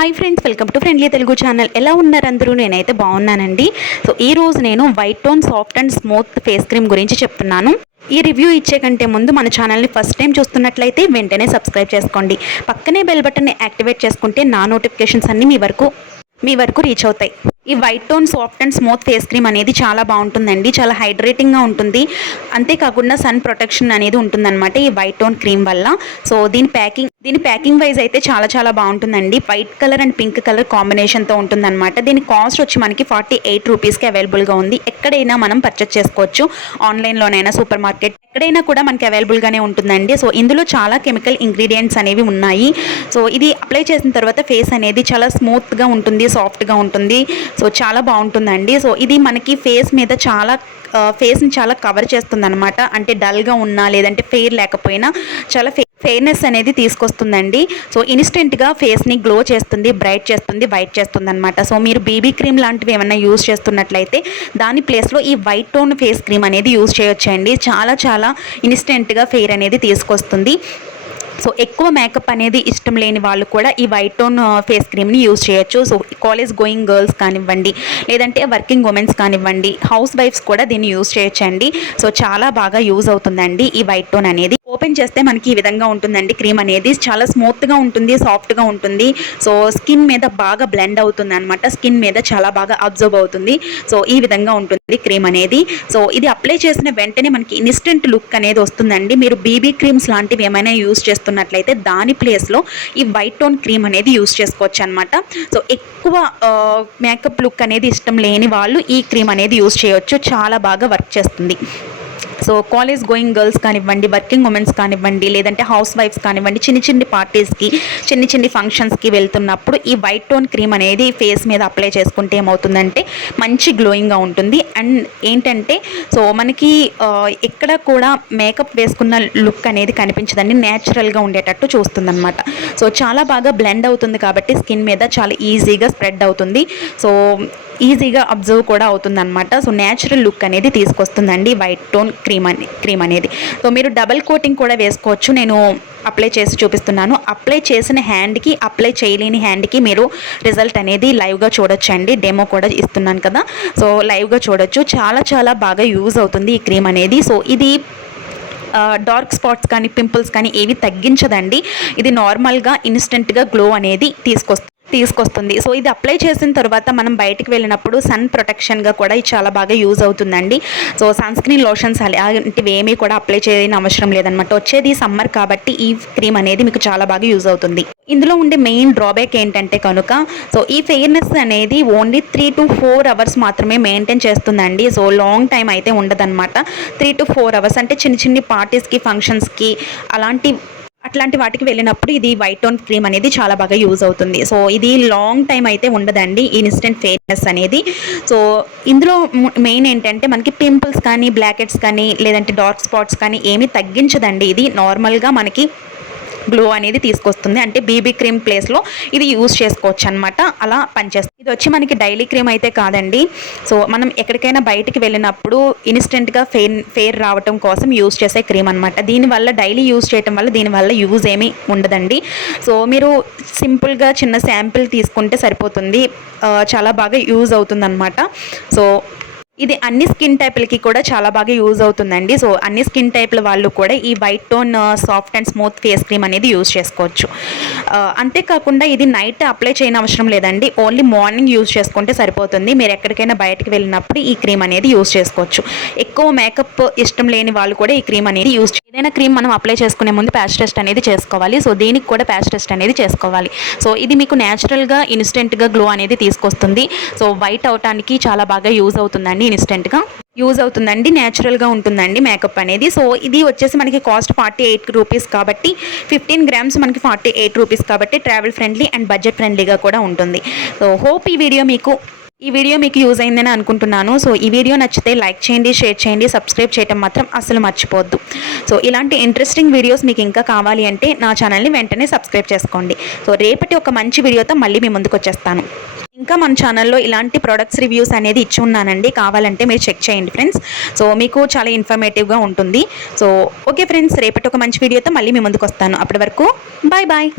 Hi friends, welcome to friendly Telugu channel. ఎలా ఉన్నారు అందరూ? నేనైతే బాగున్నానండి. సో ఈ రోజు నేను white tone soft and smooth face cream గురించి చెప్తున్నాను. ఈ రివ్యూ ఇచ్చే కంటే ముందు మన ఛానల్ని ఫస్ట్ టైం చూస్తున్నట్లయితే వెంటనే సబ్స్క్రైబ్ చేసుకోండి. పక్కనే బెల్ బటన్ని యాక్టివేట్ చేసుకుంటే నా నోటిఫికేషన్స్ అన్నీ మీ వరకు రీచ్ అవుతాయి. ఈ white tone soft and smooth face cream అనేది చాలా బాగుంటుందండి. చాలా హైడ్రేటింగ్గా ఉంటుంది. అంతేకాకుండా సన్ ప్రొటెక్షన్ అనేది ఉంటుందన్నమాట ఈ వైట్ టోన్ క్రీమ్ వల్ల. సో దీని ప్యాకింగ్ వైజ్ అయితే చాలా బాగుంటుందండి. White colour and pink colour కాంబినేషన్తో ఉంటుందన్నమాట. దీని కాస్ట్ వచ్చి మనకి 48 రూపీస్కి అవైలబుల్గా ఉంది. ఎక్కడైనా మనం పర్చేస్ చేసుకోవచ్చు. ఆన్లైన్లోనైనా, సూపర్ మార్కెట్ ఎక్కడైనా కూడా మనకి అవైలబుల్గానే ఉంటుందండి. సో ఇందులో చాలా కెమికల్ ఇంగ్రీడియంట్స్ అనేవి ఉన్నాయి. సో ఇది అప్లై చేసిన తర్వాత ఫేస్ అనేది చాలా స్మూత్గా ఉంటుంది, సాఫ్ట్గా ఉంటుంది. సో చాలా బాగుంటుందండి. సో ఇది మనకి ఫేస్ని చాలా కవర్ చేస్తుంది అనమాట. అంటే డల్గా ఉన్నా లేదంటే ఫెయిర్ లేకపోయినా చాలా ఫెయిర్నెస్ అనేది తీసుకొస్తుందండి. సో ఇన్స్టెంట్గా ఫేస్ని గ్లో చేస్తుంది, బ్రైట్ చేస్తుంది, వైట్ చేస్తుంది అనమాట. సో మీరు బీబీ క్రీమ్ లాంటివి ఏమైనా యూజ్ చేస్తున్నట్లయితే దాని ప్లేస్లో ఈ వైట్ టోన్ ఫేస్ క్రీమ్ అనేది యూజ్ చేయొచ్చండి. చాలా ఇన్స్టెంట్గా ఫెయిర్ అనేది తీసుకొస్తుంది. సో ఎక్కువ మేకప్ అనేది ఇష్టం లేని వాళ్ళు కూడా ఈ వైట్ టోన్ ఫేస్ క్రీమ్ని యూజ్ చేయొచ్చు. సో కాలేజ్ గోయింగ్ గర్ల్స్ కానివ్వండి, లేదంటే వర్కింగ్ ఉమెన్స్ కానివ్వండి, హౌస్ వైఫ్స్ కూడా దీన్ని యూజ్ చేయొచ్చండి. సో చాలా బాగా యూజ్ అవుతుందండి ఈ వైట్ టోన్ అనేది. ఓపెన్ చేస్తే మనకి ఈ విధంగా ఉంటుందండి. క్రీమ్ అనేది చాలా స్మూత్గా ఉంటుంది, సాఫ్ట్గా ఉంటుంది. సో స్కిన్ మీద బాగా బ్లెండ్ అవుతుంది అనమాట. స్కిన్ మీద చాలా బాగా అబ్జర్వ్ అవుతుంది. సో ఈ విధంగా ఉంటుంది క్రీమ్ అనేది. సో ఇది అప్లై చేసిన వెంటనే మనకి ఇన్స్టెంట్ లుక్ అనేది వస్తుందండి. మీరు బీబీ క్రీమ్స్ లాంటివి ఏమైనా యూజ్ చేస్తున్నట్లయితే దాని ప్లేస్లో ఈ వైట్ టోన్ క్రీమ్ అనేది యూజ్ చేసుకోవచ్చు అనమాట. సో ఎక్కువ మేకప్ లుక్ అనేది ఇష్టం లేని వాళ్ళు ఈ క్రీమ్ అనేది యూజ్ చేయొచ్చు. చాలా బాగా వర్క్ చేస్తుంది. సో కాలేజ్ గోయింగ్ గర్ల్స్ కానివ్వండి, వర్కింగ్ ఉమెన్స్ కానివ్వండి, లేదంటే హౌస్ వైఫ్స్ కానివ్వండి, చిన్ని పార్టీస్కి, చిన్ని ఫంక్షన్స్కి వెళ్తున్నప్పుడు ఈ వైట్ టోన్ క్రీమ్ అనేది ఫేస్ మీద అప్లై చేసుకుంటే ఏమవుతుందంటే మంచి గ్లోయింగ్గా ఉంటుంది. అండ్ ఏంటంటే సో మనకి ఎక్కడ కూడా మేకప్ వేసుకున్న లుక్ అనేది కనిపించదండి. న్యాచురల్గా ఉండేటట్టు చూస్తుందన్నమాట. సో చాలా బాగా బ్లెండ్ అవుతుంది కాబట్టి స్కిన్ మీద చాలా ఈజీగా స్ప్రెడ్ అవుతుంది. సో ఈజీగా అబ్జర్వ్ కూడా అవుతుందన్నమాట. సో న్యాచురల్ లుక్ అనేది తీసుకొస్తుందండి వైట్ టోన్ క్రీమ్ అనేది. సో మీరు డబల్ కోటింగ్ కూడా వేసుకోవచ్చు. నేను అప్లై చేసి చూపిస్తున్నాను. అప్లై చేసిన హ్యాండ్కి, అప్లై చేయలేని హ్యాండ్కి మీరు రిజల్ట్ అనేది లైవ్గా చూడొచ్చండి. డెమో కూడా ఇస్తున్నాను కదా. సో లైవ్గా చూడొచ్చు. చాలా బాగా యూజ్ అవుతుంది ఈ క్రీమ్ అనేది. సో ఇది డార్క్ స్పాట్స్ కానీ, పింపుల్స్ కానీ ఏవి తగ్గించదండి. ఇది నార్మల్గా ఇన్స్టెంట్గా గ్లో అనేది తీసుకొస్తుంది. సో ఇది అప్లై చేసిన తర్వాత మనం బయటికి వెళ్ళినప్పుడు సన్ ప్రొటెక్షన్గా కూడా ఇది చాలా బాగా యూజ్ అవుతుందండి. సో సన్ స్క్రీన్ లోషన్స్ అలాంటివి ఏమీ కూడా అప్లై చేయని అవసరం లేదనమాట. వచ్చేది సమ్మర్ కాబట్టి ఈ క్రీమ్ అనేది మీకు చాలా బాగా యూజ్ అవుతుంది. ఇందులో ఉండే మెయిన్ డ్రాబ్యాక్ ఏంటంటే కనుక సో ఈ ఫెయిర్నెస్ అనేది ఓన్లీ 3 to 4 అవర్స్ మాత్రమే మెయింటైన్ చేస్తుందండి. సో లాంగ్ టైం అయితే ఉండదన్నమాట. 3 to 4 అవర్స్ అంటే చిన్ని పార్టీస్కి, ఫంక్షన్స్కి అట్లాంటి వాటికి వెళ్ళినప్పుడు ఇది వైట్ టోన్ క్రీమ్ అనేది చాలా బాగా యూజ్ అవుతుంది. సో ఇది లాంగ్ టైం అయితే ఉండదండి ఇన్స్టెంట్ ఫెయిర్నెస్ అనేది. సో ఇందులో మెయిన్ ఏంటంటే మనకి పింపుల్స్ కానీ, బ్లాక్ హెడ్స్ కానీ, లేదంటే డార్క్ స్పాట్స్ కానీ ఏమీ తగ్గించదండి. ఇది నార్మల్గా మనకి గ్లో అనేది తీసుకొస్తుంది. అంటే బీబీ క్రీమ్ ప్లేస్లో ఇది యూజ్ చేసుకోవచ్చు అనమాట. అలా పనిచేస్తుంది. ఇది వచ్చి మనకి డైలీ క్రీమ్ అయితే కాదండి. సో మనం ఎక్కడికైనా బయటికి వెళ్ళినప్పుడు ఇన్స్టెంట్గా ఫెయిర్ రావటం కోసం యూజ్ చేసే క్రీమ్ అనమాట. దీనివల్ల డైలీ యూజ్ చేయటం వల్ల దీనివల్ల యూజ్ ఏమీ ఉండదండి. సో మీరు సింపుల్గా చిన్న శాంపిల్ తీసుకుంటే సరిపోతుంది. చాలా బాగా యూజ్ అవుతుంది అనమాట. సో ఇది అన్ని స్కిన్ టైప్లకి కూడా చాలా బాగా యూజ్ అవుతుందండి. సో అన్ని స్కిన్ టైప్ల వాళ్ళు కూడా ఈ white tone soft and smooth face cream అనేది యూజ్ చేసుకోవచ్చు. అంతేకాకుండా ఇది నైట్ అప్లై చేయని అవసరం లేదండి. ఓన్లీ మార్నింగ్ యూజ్ చేసుకుంటే సరిపోతుంది. మీరు ఎక్కడికైనా బయటకు వెళ్ళినప్పుడు ఈ క్రీమ్ అనేది యూజ్ చేసుకోవచ్చు. ఎక్కువ మేకప్ ఇష్టం లేని వాళ్ళు కూడా ఈ క్రీమ్ అనేది ఏదైనా క్రీమ్ మనం అప్లై చేసుకునే ముందు ప్యాచ్ టెస్ట్ అనేది చేసుకోవాలి. సో దీనికి కూడా ప్యాచ్ టెస్ట్ అనేది చేసుకోవాలి. సో ఇది మీకు న్యాచురల్గా ఇన్స్టెంట్గా గ్లో అనేది తీసుకొస్తుంది. సో వైట్ అవటానికి చాలా బాగా యూజ్ అవుతుందండి. ఇన్స్టెంట్గా యూజ్ అవుతుందండి. న్యాచురల్గా ఉంటుందండి మేకప్ అనేది. సో ఇది వచ్చేసి మనకి కాస్ట్ 48 రూపీస్ కాబట్టి 15 grams మనకి 48 రూపీస్ కాబట్టి ట్రావెల్ ఫ్రెండ్లీ అండ్ బడ్జెట్ ఫ్రెండ్లీగా కూడా ఉంటుంది. సో హోప్ ఈ వీడియో మీకు యూజ్ అయిందని అనుకుంటున్నాను. సో ఈ వీడియో నచ్చితే లైక్ చేయండి, షేర్ చేయండి, సబ్స్క్రైబ్ చేయడం మాత్రం అస్సలు మర్చిపోవద్దు. సో ఇలాంటి ఇంట్రెస్టింగ్ వీడియోస్ మీకు ఇంకా కావాలి అంటే నా ఛానల్ని వెంటనే సబ్స్క్రైబ్ చేసుకోండి. సో రేపటి ఒక మంచి వీడియోతో మళ్ళీ మీ ముందుకు వచ్చేస్తాను. ఇంకా మన ఛానల్లో ఇలాంటి ప్రొడక్ట్స్ రివ్యూస్ అనేది ఇచ్చి ఉన్నానండి. కావాలంటే మీరు చెక్ చేయండి ఫ్రెండ్స్. సో మీకు చాలా ఇన్ఫర్మేటివ్గా ఉంటుంది. సో ఓకే ఫ్రెండ్స్, రేపటి ఒక మంచి వీడియోతో మళ్ళీ మీ ముందుకు వస్తాను. అప్పటి వరకు బాయ్.